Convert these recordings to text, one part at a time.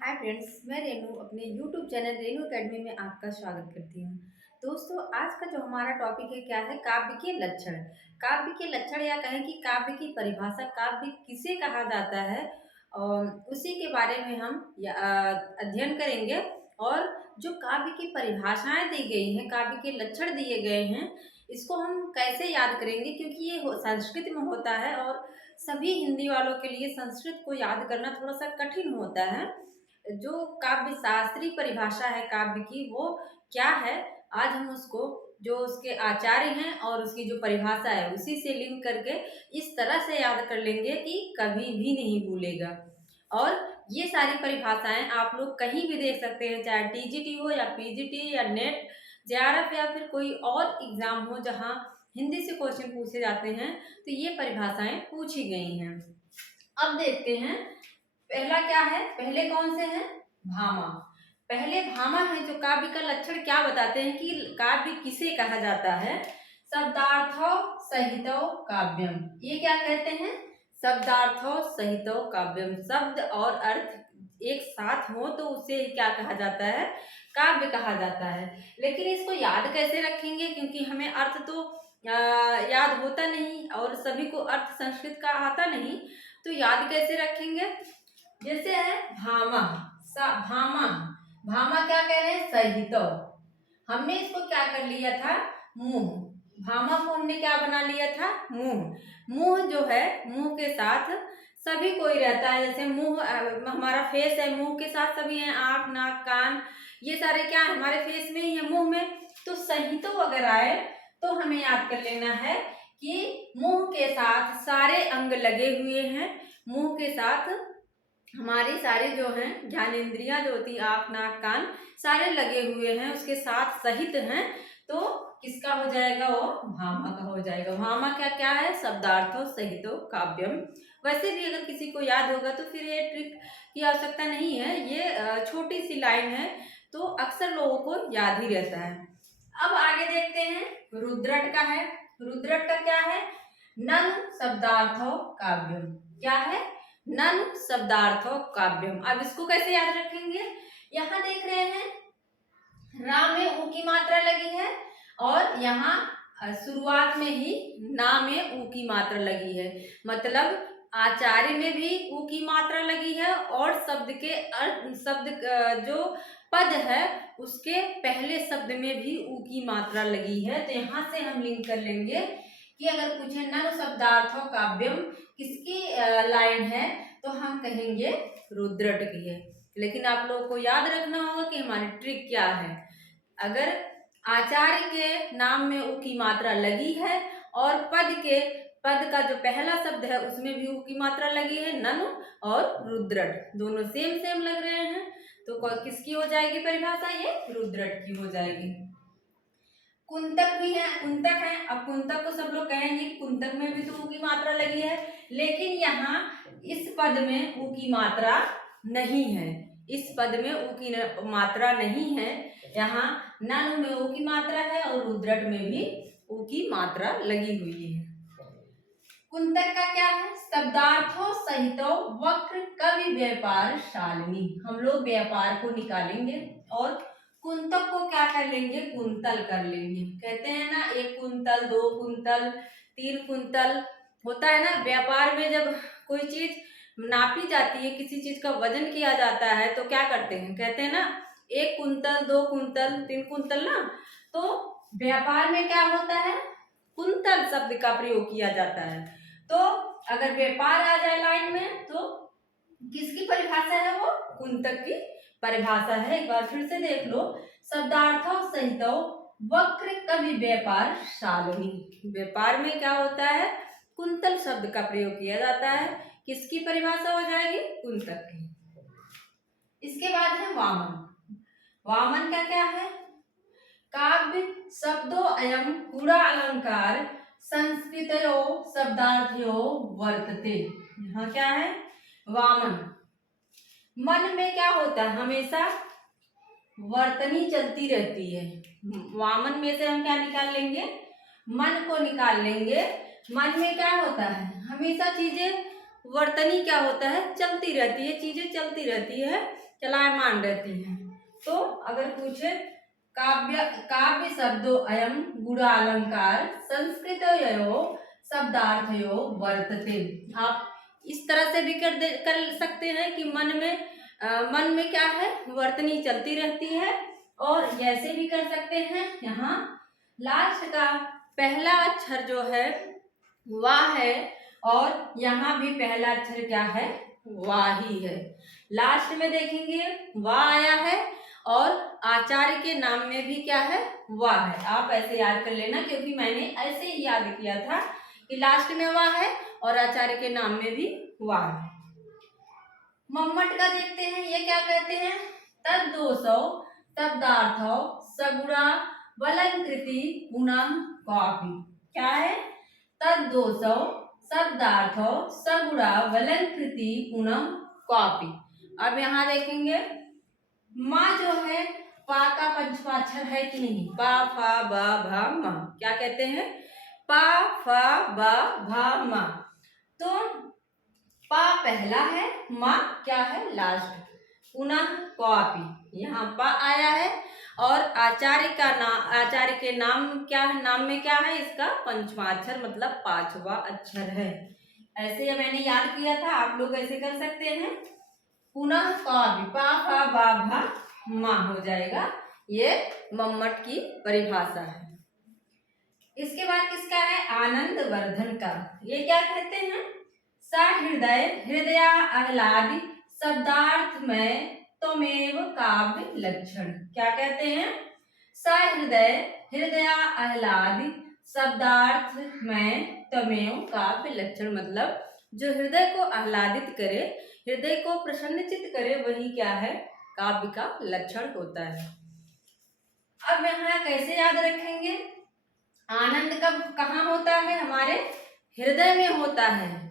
Hi friends, मैं रेनू अपने YouTube channel Renu academy में आपका स्वागत करती हूँ। दोस्तों, आज का जो हमारा टॉपिक है क्या है, काव्य के लक्षण। काव्य के लक्षण या कहें कि काव्य की परिभाषा, काव्य किसे कहा जाता है, और उसी के बारे में हम अध्ययन करेंगे। और जो काव्य की परिभाषाएं दी गई हैं, काव्य के लक्षण दिए गए हैं, इसको हम कैसे याद करेंगे, क्योंकि ये संस्कृत में होता है और सभी हिंदी वालों के लिए संस्कृत को याद करना थोड़ा सा कठिन होता है। जो काव्य शास्त्रीय परिभाषा है काव्य की, वो क्या है, आज हम उसको, जो उसके आचार्य हैं और उसकी जो परिभाषा है उसी से लिंक करके इस तरह से याद कर लेंगे कि कभी भी नहीं भूलेगा। और ये सारी परिभाषाएं आप लोग कहीं भी देख सकते हैं, चाहे टीजीटी हो या पीजीटी या नेट, जेआरएफ या फिर कोई और एग्जाम हो जहां हिंदी से क्वेश्चन पूछे जाते हैं, तो ये परिभाषाएं पूछी गई हैं। अब देखते हैं पहला क्या है, पहले कौन से हैं, भामा। पहले भामा है जो काव्य का लक्षण क्या बताते हैं कि काव्य किसे कहा जाता है। शब्दार्थो सहितो काव्यम, ये क्या कहते हैं, शब्दार्थो सहितो काव्यम। शब्द और अर्थ एक साथ हो तो उसे क्या कहा जाता है, काव्य कहा जाता है। लेकिन इसको याद कैसे रखेंगे, क्योंकि हमें अर्थ तो याद होता नहीं और सभी को अर्थ संस्कृत का आता नहीं, तो याद कैसे रखेंगे। जैसे है भामा, भामा, भामा क्या कह रहे हैं, सहितो। हमने इसको क्या कर लिया था, मुंह। भामा को हमने क्या बना लिया था, मुंह। मुंह जो है, मुंह के साथ सभी कोई रहता है। जैसे मुंह हमारा फेस है, मुंह के साथ सभी हैं, आंख नाक कान, ये सारे क्या है, हमारे फेस में ही है, मुंह में। तो सहितो अगर आए तो हमें याद कर लेना है कि मुंह के साथ सारे अंग लगे हुए हैं। मुंह के साथ हमारी सारी जो हैं ज्ञानेंद्रियां जो होती, आंख नाक कान सारे लगे हुए हैं, उसके साथ सहित हैं, तो किसका हो जाएगा, वो भामा का हो जाएगा। भामा क्या क्या है, शब्दार्थो सहितो काव्यम। वैसे भी अगर किसी को याद होगा तो फिर ये ट्रिक की आवश्यकता नहीं है, ये छोटी सी लाइन है तो अक्सर लोगों को याद ही रहता है। अब आगे देखते हैं, रुद्रट का है। रुद्रट का क्या है, नन शब्दार्थो काव्यम। क्या है, नन शब्दार्थो काव्यम। अब इसको कैसे याद रखेंगे, यहाँ देख रहे हैं रा में ऊ की मात्रा लगी है और यहाँ शुरुआत में ही ना में ऊ की मात्रा लगी है। मतलब आचार्य में भी ऊ की मात्रा लगी है और शब्द के अर्थ, शब्द जो पद है उसके पहले शब्द में भी ऊ की मात्रा लगी है। तो यहाँ से हम लिंक कर लेंगे कि अगर पूछे नन शब्दार्थो काव्यम किसकी लाइन है, तो हम कहेंगे रुद्रट की है। लेकिन आप लोगों को याद रखना होगा कि हमारी ट्रिक क्या है। अगर आचार्य के नाम में ऊ की मात्रा लगी है और पद का जो पहला शब्द है उसमें भी ऊ की मात्रा लगी है, ननु और रुद्रट दोनों सेम सेम लग रहे हैं, तो किसकी हो जाएगी परिभाषा, ये रुद्रट की हो जाएगी। कुंतक भी है, कुंतक है। अब कुंतक को सब लोग कहेंगे कुंतक में भी तो ऊ की मात्रा लगी है, लेकिन यहाँ इस पद में ऊ की मात्रा नहीं है। इस पद में ऊ की मात्रा नहीं है। यहाँ नन में ऊ की मात्रा है और रुद्रट में भी ऊ की मात्रा लगी हुई है। कुंतक का क्या है, शब्दार्थों सहितो वक्र कवि व्यापार शालिनी। हम लोग व्यापार को निकालेंगे और कुंतक को क्या कर लेंगे, कुंतल कर लेंगे। कहते हैं ना, एक कुंतल, दो कुंतल, तीन कुंतल होता है ना। व्यापार में जब कोई चीज नापी जाती है, किसी चीज का वजन किया जाता है, तो क्या करते हैं, कहते हैं ना एक कुंतल, दो कुंतल, तीन कुंतल ना। तो व्यापार में क्या होता है, कुंतल शब्द का प्रयोग किया जाता है। तो अगर व्यापार आ जाए लाइन में तो किसकी परिभाषा है, वो कुंतक की परिभाषा है। एक बार फिर से देख लो, शब्दार्थों सहितो वक्र कवि व्यापार शालिनी। व्यापार में क्या होता है, कुंतल शब्द का प्रयोग किया जाता है। किसकी परिभाषा हो जाएगी, कुंतक की। इसके बाद है वामन। वामन का क्या है, काव्य शब्दो अयम पूरा अलंकार संस्कृतयो शब्दार्थयो वर्तते। यहाँ क्या है, वामन। मन में क्या होता है, हमेशा वर्तनी चलती रहती है। वामन में से हम क्या निकाल लेंगे, मन को निकाल लेंगे। मन में क्या होता है, हमेशा चीजें वर्तनी क्या होता है, चलती रहती है, चीजें चलती रहती है। चलायमान रहती हैं। तो अगर पूछे काव्य काव्य शब्दो अयम गुणालंकार संस्कृतयो शब्दार्थयो वर्तते। आप इस तरह से भी कर सकते हैं कि मन में क्या है, वर्तनी चलती रहती है। और ऐसे भी कर सकते हैं, यहाँ लास्ट का पहला अक्षर जो है वाह है, और यहाँ भी पहला अक्षर क्या है, वाह ही है। लास्ट में देखेंगे वाह आया है, और आचार्य के नाम में भी क्या है, वाह है। आप ऐसे याद कर लेना, क्योंकि मैंने ऐसे ही याद किया था कि लास्ट में वाह है और आचार्य के नाम में भी वाह है। मम्मट का देखते हैं, ये क्या कहते हैं, तद्दोषौ शब्दार्थौ सगुणा वलंकृति गुणः क्वापि। क्या है, तद्दोषौ शब्दार्थौ सगुणा वलंकृति गुणः क्वापि। अब यहाँ देखेंगे माँ जो है, पा का पंचमाक्षर है कि नहीं, पा फा बा भा मा। क्या कहते हैं, पा फा बा भा मा। तो पा पहला है, माँ क्या है लास्ट, पुनः क्वापि। यहाँ पा आया है, और आचार्य के नाम क्या है, नाम में क्या है, इसका पंचमाक्षर मतलब पांचवा अक्षर है। ऐसे मैंने याद किया था, आप लोग ऐसे कर सकते हैं। पुनः क्वापि, पा फा बा भा मा हो जाएगा। ये मम्मट की परिभाषा है। इसके बाद किसका है, आनंद वर्धन का। ये क्या कहते हैं, सहृदय हृदय आह्लादि शब्दार्थ में त्वमेव काव्य लक्षण। क्या कहते हैं, सहृदय हृदय आह्लादि शब्दार्थ में त्वमेव काव्य लक्षण, मतलब जो हृदय को आह्लादित करे, हृदय को प्रसन्नचित करे, वही क्या है, काव्य का लक्षण होता है। अब यहाँ कैसे याद रखेंगे, आनंद कब कहाँ होता है, हमारे हृदय में होता है।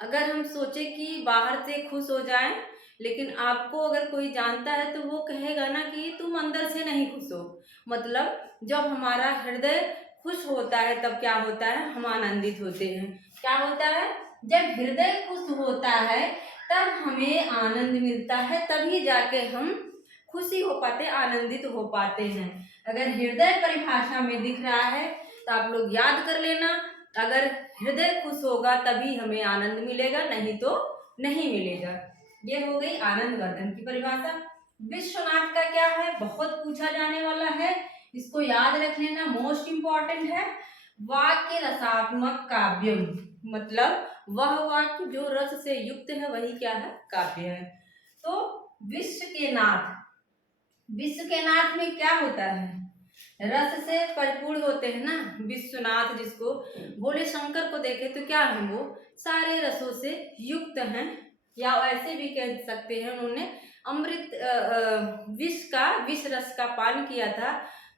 अगर हम सोचे कि बाहर से खुश हो जाएं, लेकिन आपको अगर कोई जानता है तो वो कहेगा ना कि तुम अंदर से नहीं खुश हो। मतलब जब हमारा हृदय खुश होता है तब क्या होता है, हम आनंदित होते हैं। क्या होता है, जब हृदय खुश होता है तब हमें आनंद मिलता है, तभी जाके हम खुशी हो पाते, आनंदित हो पाते हैं। अगर हृदय परिभाषा में दिख रहा है तो आप लोग याद कर लेना, अगर हृदय खुश होगा तभी हमें आनंद मिलेगा, नहीं तो नहीं मिलेगा। ये हो गई आनंद वर्धन की परिभाषा। विश्वनाथ का क्या है, बहुत पूछा जाने वाला है, इसको याद रख लेना, मोस्ट इम्पॉर्टेंट है। वाक्य रसात्मक काव्यम, मतलब वह वाक्य जो रस से युक्त है वही क्या है, काव्य है। तो विश्व के नाथ में क्या होता है, रस से परिपूर्ण होते हैं ना विश्वनाथ। जिसको भोले शंकर को देखे तो क्या है, वो सारे रसों से युक्त हैं, या ऐसे भी कह सकते हैं उन्होंने अमृत विष रस का पान किया था।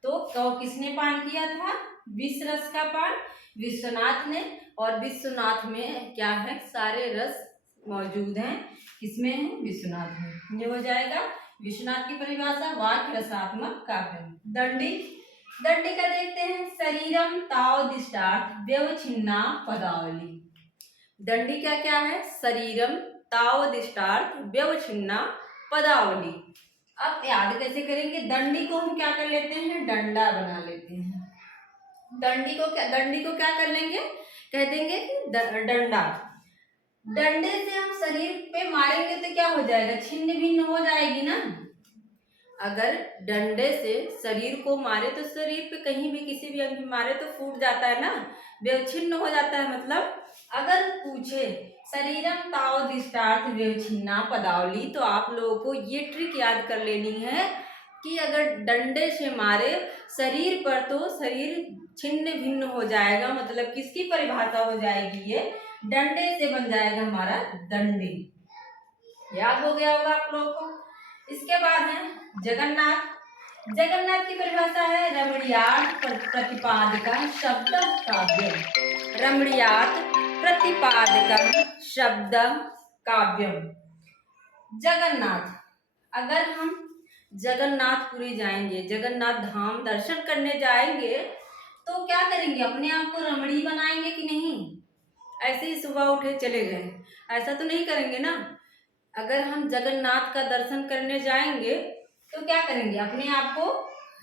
तो किसने पान किया था, विष रस का पान विश्वनाथ ने। और विश्वनाथ में क्या है, सारे रस मौजूद हैं, किसमें है, विश्वनाथ में। ये हो जाएगा विश्वनाथ की परिभाषा, वाक्य रसात्मक काव्य। दंडी का देखते हैं, शरीरम तावदिष्टार्थ व्यवच्छिन्ना पदावली। दंडी का क्या है, शरीरम तावदिष्टार्थ व्यवच्छिन्ना पदावली। अब याद कैसे करेंगे, दंडी को हम क्या कर लेते हैं, डंडा बना लेते हैं। दंडी को क्या कर लेंगे, कह देंगे कि डंडा। डंडे से हम शरीर पे मारेंगे तो क्या हो जाएगा, छिन्न भिन्न हो जाएगी ना। अगर डंडे से शरीर को मारे तो शरीर पे कहीं भी किसी भी अंग में मारे तो फूट जाता है ना, व्यवच्छिन्न हो जाता है। मतलब अगर पूछे शरीरम तावदिष्टार्थ व्यवच्छिन्ना पदावली, तो आप लोगों को ये ट्रिक याद कर लेनी है कि अगर डंडे से मारे शरीर पर तो शरीर छिन्न भिन्न हो जाएगा। मतलब किसकी परिभाषा हो जाएगी, ये डंडे से बन जाएगा हमारा दंडी। याद हो गया होगा आप लोगों को। इसके बाद है जगन्नाथ की परिभाषा है, रमणीयात प्रतिपादका शब्द काव्यम। रमणीयात प्रतिपादका शब्द काव्यम। जगन्नाथ, अगर हम जगन्नाथपुरी जाएंगे, जगन्नाथ धाम दर्शन करने जाएंगे तो क्या करेंगे, अपने आप को रमणी बनाएंगे कि नहीं। ऐसे ही सुबह उठे चले गए, ऐसा तो नहीं करेंगे ना। अगर हम जगन्नाथ का दर्शन करने जाएंगे तो क्या करेंगे, अपने आप को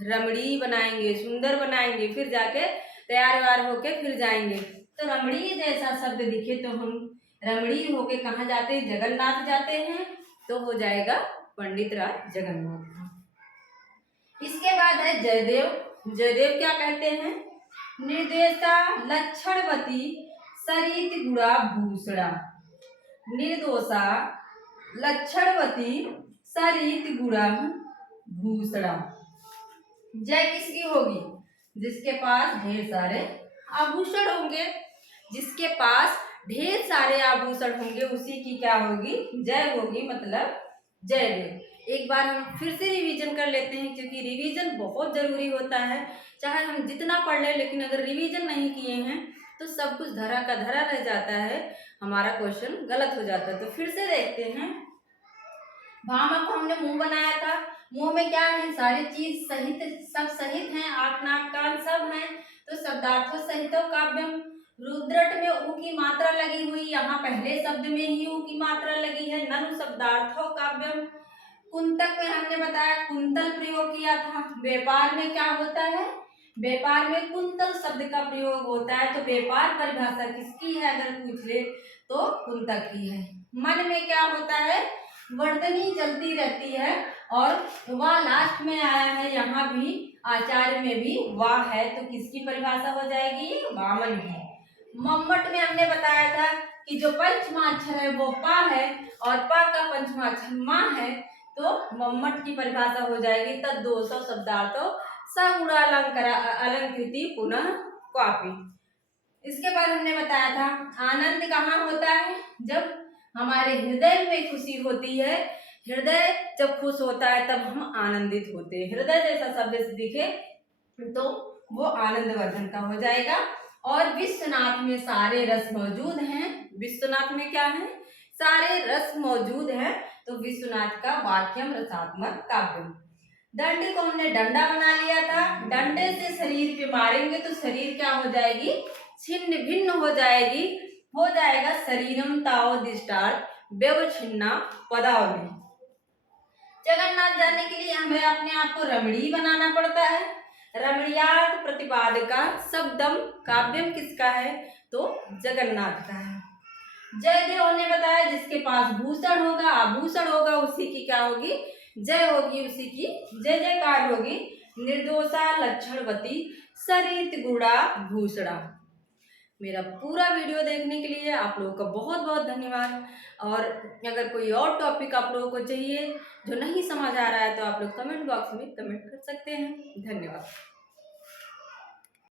रमणीय बनाएंगे, सुंदर बनाएंगे, फिर जाके तैयार व्यार होके फिर जाएंगे। तो रमणीय जैसा शब्द दिखे तो हम रमणीय होके कहाँ जाते हैं, जगन्नाथ जाते हैं, तो हो जाएगा पंडित राज जगन्नाथ का। इसके बाद है जयदेव। जयदेव क्या कहते हैं, निर्देशा लक्षणवती सरित गुड़ा भूषणा। निर्दोषा लक्षणवती सरित गुड़ा भूषणा। जय किसकी होगी, जिसके पास ढेर सारे आभूषण होंगे, जिसके पास ढेर सारे आभूषण होंगे उसी की क्या होगी, जय होगी, मतलब जयदेव। एक बार हम फिर से रिवीजन कर लेते हैं, क्योंकि रिवीजन बहुत जरूरी होता है। चाहे हम जितना पढ़ लें, लेकिन अगर रिवीजन नहीं किए हैं तो सब कुछ धरा का धरा रह जाता है, हमारा क्वेश्चन गलत हो जाता है। तो फिर से देखते हैं। भामा को हमने मुंह बनाया था, मुंह में क्या है, सारी चीज सहित, सब सहित हैं, आंख नाक कान सब हैं, तो शब्दार्थो सहितो काव्यम। रुद्रट में ऊ की मात्रा लगी हुई, यहाँ पहले शब्द में ही ऊ की मात्रा लगी है, ननु शब्दार्थो काव्यम। कुंतक में हमने बताया कुंतल प्रयोग किया था। व्यापार में क्या होता है, व्यापार में कुंतल शब्द का प्रयोग होता है, तो व्यापार परिभाषा किसकी है अगर पूछ ले तो कुंतक की है। मन में क्या होता है, वर्तनी चलती रहती है, और वह लास्ट में आया है, यहाँ भी आचार्य में भी वाह है, तो किसकी परिभाषा हो जाएगी, वामन की। मम्मट में हमने बताया था कि जो पंचमाक्षर है वो पा है, और पा का पंचमाक्षर माँ है, तो मम्मट की परिभाषा हो जाएगी तद दोष शब्दार्थो सगुणालंकार अलंकृति पुनः क्वापि। इसके बाद हमने बताया था आनंद कहाँ होता है, जब हमारे हृदय में खुशी होती है, हृदय जब खुश होता है तब हम आनंदित होते हैं। हृदय जैसा शब्द से दिखे तो वो आनंदवर्धन का हो जाएगा। और विश्वनाथ में सारे रस मौजूद हैं, विश्वनाथ में क्या है, सारे रस मौजूद हैं, तो विश्वनाथ का वाक्यम रसात्मक काव्यम। दंड को हमने डंडा बना लिया था, डंडे से शरीर पे मारेंगे तो शरीर क्या हो जाएगी, छिन्न भिन्न हो जाएगी, हो जाएगा शरीरम ताओ दिष्टार्थ व्यवच्छिन्ना पदावली। जगन्नाथ जाने के लिए हमें अपने आप को रमणीय बनाना पड़ता है। रमणीयार्थ प्रतिपादका शब्दम काव्यम किसका है, तो जगन्नाथ का है। जयदेव ने बताया जिसके पास भूषण होगा, आभूषण होगा, उसी की क्या होगी, जय होगी, उसी की जय जयकार होगी। निर्दोषा लक्षणवती सरित गुड़ा भूषणा। मेरा पूरा वीडियो देखने के लिए आप लोगों का बहुत बहुत धन्यवाद। और अगर कोई और टॉपिक आप लोगों को चाहिए जो नहीं समझ आ रहा है तो आप लोग कमेंट बॉक्स में कमेंट कर सकते हैं। धन्यवाद।